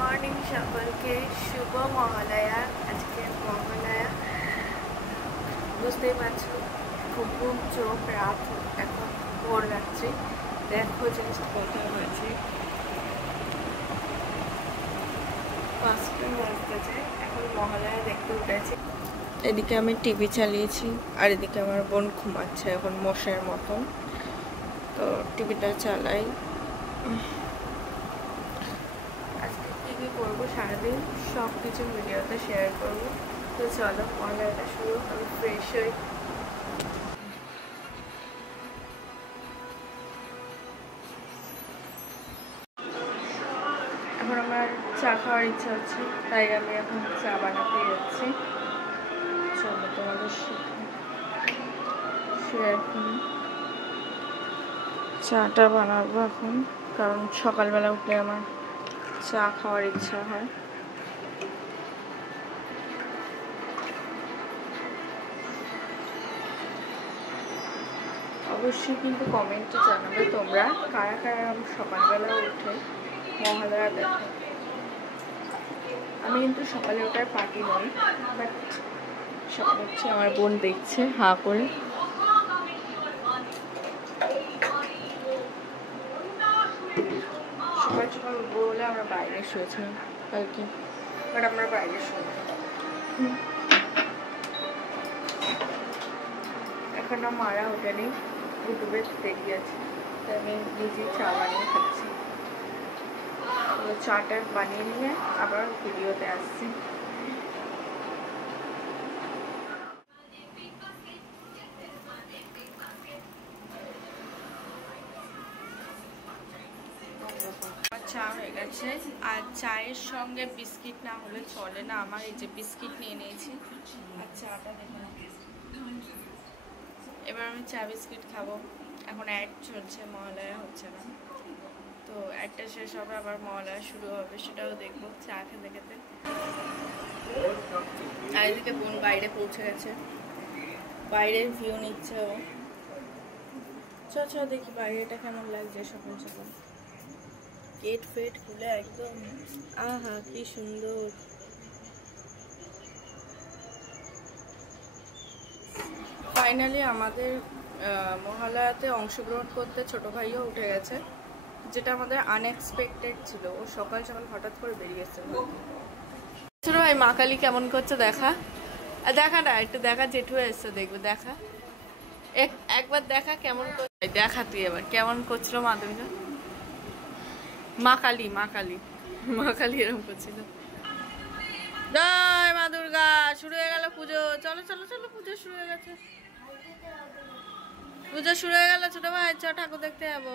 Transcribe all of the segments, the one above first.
Morning সকলকে, শুভ মহালয়া। আজকে মহালয়া, বুঝতেই পারছো খুব ঘুম চোখ রাত, এখন ভোর রাত্রি। দেখো জাস্ট কোথায় হয়েছে, 5টা বাজতেছে, এখন মহালয়া দেখতে উঠেছি। এদিকে আমি টিভি চালিয়েছি আর এদিকে আমার বোন ঘুমাচ্ছে এখন মশার মতন, তো টিভিটা চালাই। আজকে কী কী করবো সারাদিন সব কিছু ভিডিওতে শেয়ার করবো। তো চলো মহালয়াটা শুরু, আমি ফ্রেশ হই। এখন আমার চা খাওয়ার ইচ্ছা হচ্ছে, তাই আমি এখন চা বানাতে যাচ্ছি। চলো তোমাদের সাথে শেয়ার করি। চাটা বানাবো এখন, কারণ সকালবেলা উঠলে আমার চা খাওয়ার ইচ্ছা হয়। অবশ্যই কিন্তু কমেন্টে জানাবে তোমরা কারা কারা সকালবেলা উঠে মহালয়া দেখো। আমি কিন্তু সকালে ওঠার পার্টি নই, বাট সকালে হচ্ছে আমার বোন দেখছে হাঁ করে। সকাল সকাল উঠবো বলে আমরা বাইরে শুয়েছিলাম কালকে, বাট আমরা বাইরে শুয়ে এখন না মারা ওঠেনি, ইউটিউবে দেখে আছে, তাই আমি নিজেই চা বানিয়ে খাচ্ছি। তো চাটা বানিয়ে নিয়ে আবার ভিডিওতে আসছি। চা হয়ে গেছে, আর চায়ের সঙ্গে বিস্কিট না হলে চলে না আমার। এই যে বিস্কিট নিয়ে নিয়েছি আর চাটা দেখে না। এবার আমি চা বিস্কিট খাবো। এখন অ্যাড চলছে, মহালয়া হচ্ছে না, তো অ্যাডটা শেষ হবে আবার মহালয়া শুরু হবে, সেটাও দেখবো চা খেতে খেতে। আর এদিকে বোন বাইরে পৌঁছে গেছে, বাইরের ভিউ নিচ্ছে ও। চ দেখি বাইরেটা কেমন লাগছে সকাল সকাল, গেট ফেট খুলে একদম, আহা কি সুন্দর। ফাইনালি আমাদের মহালয়াতে অংশগ্রহণ করতে ছোট ভাইও উঠে গেছে, যেটা আমাদের আনএক্সপেক্টেড ছিল। ও সকাল সকাল হঠাৎ করে বেরিয়েছে। ছোট ভাই মা কালী কেমন করছে দেখা, দেখা না একটু দেখা, জেঠু এসছে দেখবে, দেখা একবার দেখা কেমন দেখা। তুই এবার কেমন করছিল মা দুর্গা, মা কালী এরকম করছিল। জয় মা দুর্গা, শুরু হয়ে গেল পুজো। চলো চলো চলো, পুজো শুরু হয়ে গেছে, পুজো শুরু হয়ে গেল। ছোট ভাই চ ঠাকুর দেখতে যাবো।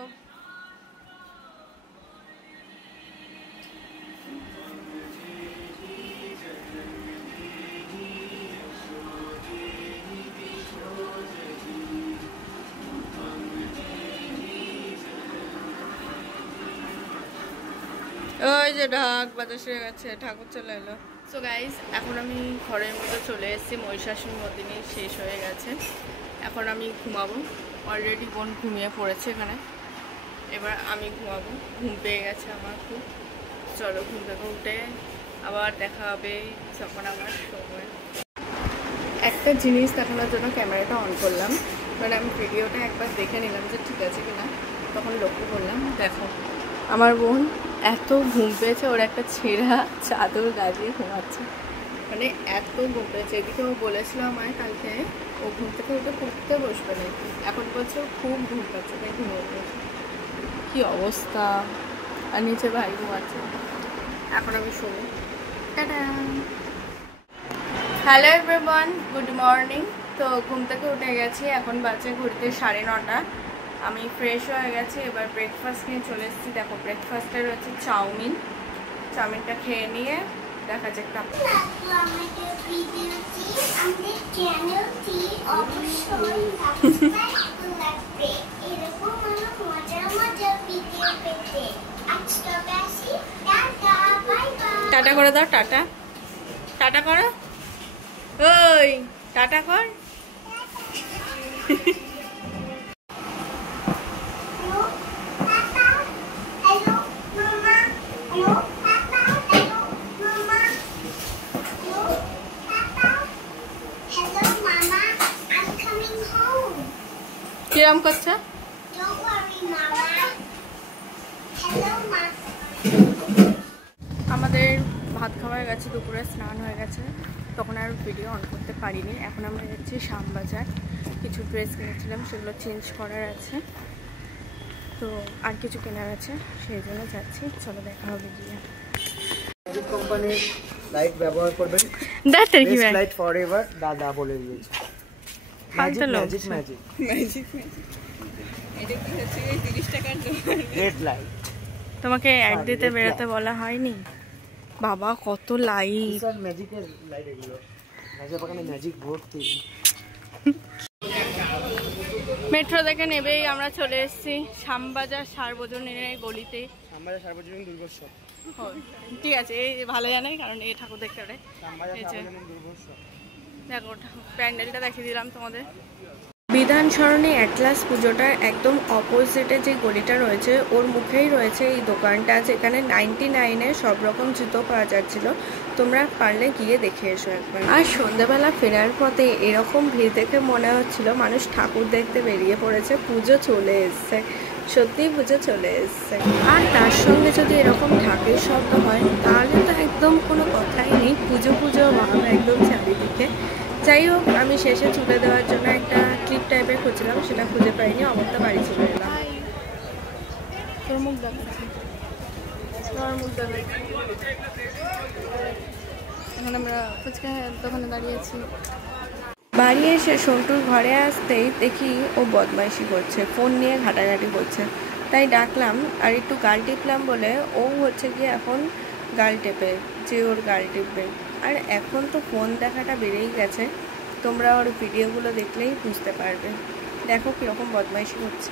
ওই যে ঢাক বাতাস হয়ে গেছে, ঠাকুর চলে এলো। সো গাইজ, এখন আমি ঘরের মধ্যে চলে এসেছি, মহিষাসুর মর্দিনী শেষ হয়ে গেছে, এখন আমি ঘুমাবো। অলরেডি বোন ঘুমিয়ে পড়েছে এখানে, এবার আমি ঘুমাবো। ঘুম পেয়ে গেছে আমার খুব। চলো ঘুম থেকে উঠে আবার দেখা হবে যখন আমার সময়। একটা জিনিস দেখানোর জন্য ক্যামেরাটা অন করলাম, মানে আমি ভিডিওটা একবার দেখে নিলাম যে ঠিক আছে কিনা, তখন লক্ষ্য করলাম দেখো আমার বোন এত ঘুম পেয়েছে, ওর একটা ছেঁড়া চাদর গাজিয়ে ঘুমাচ্ছে, মানে এত ঘুম পেয়েছে। এদিকে ও বলেছিল আমায় কালকে ও ঘুম থেকে উঠে পড়তে বসবে না, এখন বলছে খুব ঘুম পাচ্ছে তাই ঘুমিয়ে পড়েছে। কী অবস্থা। আর নিচে ভাই ঘুমাচ্ছে, এখন আমি শুনি। Tata. Hello everyone, good morning. তো ঘুম থেকে উঠে গেছি, এখন বাজে ঘুরতে 9:30। আমি ফ্রেশ হয়ে গেছি, এবার ব্রেকফাস্ট নিয়ে চলে এসেছি। দেখো ব্রেকফাস্টে রয়েছে চাউমিনটা খেয়ে নিয়ে দেখা যাক। টাটা করে দাও, টাটা টাটা করো, ওই টাটা কর। কিরম করছে? আমাদের ভাত খাওয়া হয়ে গেছে, দুপুরে স্নান হয়ে গেছে, তখন আর ভিডিও অন করতে পারিনি। এখন আমরা যাচ্ছি শ্যামবাজার, কিছু ড্রেস কিনেছিলাম সেগুলো চেঞ্জ করার আছে, তো আর কিছু কেনার আছে, সেই জন্য যাচ্ছি। চলো দেখা হবে গিয়ে। ম্যাজিক কোম্পানির লাইট ব্যবহার করবেন, দেখতে কি বেস্ট লাইট ফরএভার দাদা বলে দিয়েছে। ম্যাজিক ম্যাজিক ম্যাজিক ম্যাজিক এটা কি হচ্ছে 30 টাকার রেড লাইট। তোমাকে অ্যাড দিতে বেরোতে বলা হয়নি? বাবা কত লাইট, স্যার ম্যাজিকের লাইট এগুলো, রাজা বাগানে ম্যাজিক ভর্তি। মেট্রো দেখে নেবেই আমরা চলে এসেছি শ্যামবাজার সার্বজনীনের গলিতে। শ্যামবাজার সার্বজনীন দুর্গোৎসব, ঠিক আছে, এই ভালো জানে কারণ এই ঠাকুর দেখতে পারে। দেখো প্যান্ডেলটা দেখিয়ে দিলাম তোমাদের। বিধান সরণি অ্যাটলাস পুজোটার একদম অপোজিটে যে গলিটা রয়েছে ওর মুখেই রয়েছে এই দোকানটা, যেখানে 99-এ সব রকম জুতো পাওয়া যাচ্ছিল। তোমরা পারলে গিয়ে দেখে এসো একবার। আর সন্ধ্যাবেলা ফেরার পথে এরকম ভিড় দেখে মনে হচ্ছিল মানুষ ঠাকুর দেখতে বেরিয়ে পড়েছে, পুজো চলে এসছে, সত্যিই পুজো চলে এসছে। আর তার সঙ্গে যদি এরকম ঢাকের শব্দ হয় তাহলে তো একদম কোনো কথাই নেই, পুজো পুজো ভাব একদম চারিদিকে। যাই হোক, আমি শেষে তুলে দেওয়ার জন্য একটা ক্লিপ টাইপের খুঁজছিলাম, সেটা খুঁজে পাইনি, অবস্থা বাড়ি চলে এলাম। তোর মুখ দেখাচ্ছি, তোর মুখ দেখাচ্ছি। এখন আমরা ফুচকা দোকানে দাঁড়িয়েছি। বাড়ি এসে সন্টুর ঘরে আসতেই দেখি ও বদমাইশি করছে, ফোন নিয়ে ঘাটাঘাটি করছে, তাই ডাকলাম আর একটু গাল টিপলাম বলে ও হচ্ছে গিয়ে এখন গাল টেপে, যে ওর গাল টিপবে। আর এখন তো ফোন দেখাটা বেড়েই গেছে, তোমরা ওর ভিডিওগুলো দেখলেই বুঝতে পারবে। দেখো কীরকম বদমাইশি করছে।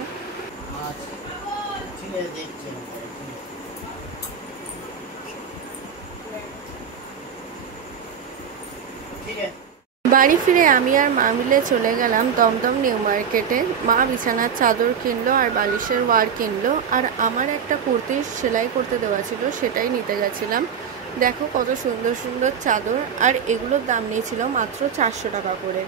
বাড়ি ফিরে আমি আর মা মিলে চলে গেলাম দমদম নিউ মার্কেটে। মা বিছানার চাদর কিনলো আর বালিশের ওয়ার কিনলো, আর আমার একটা কুর্তি সেলাই করতে দেওয়া ছিল, সেটাই নিতে গেছিলাম। দেখো কত সুন্দর সুন্দর চাদর, আর এগুলোর দাম নিয়েছিল মাত্র 400 টাকা করে,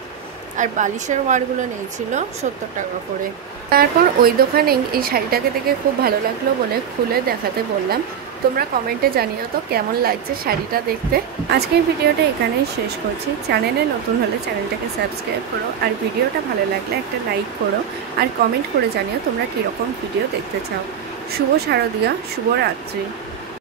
আর বালিশের ওয়ারগুলো নিয়েছিল 70 টাকা করে। তারপর ওই দোকানে এই শাড়িটাকে দেখে খুব ভালো লাগলো বলে খুলে দেখাতে বললাম। তোমরা কমেন্টে জানিও তো কেমন লাগছে শাড়িটা দেখতে। আজকের ভিডিওটা এখানেই শেষ করছি। চ্যানেলে নতুন হলে চ্যানেলটাকে সাবস্ক্রাইব করো, আর ভিডিওটা ভালো লাগলে একটা লাইক করো, আর কমেন্ট করে জানিও তোমরা কীরকম ভিডিও দেখতে চাও। শুভ শারদীয়া, শুভ রাত্রি।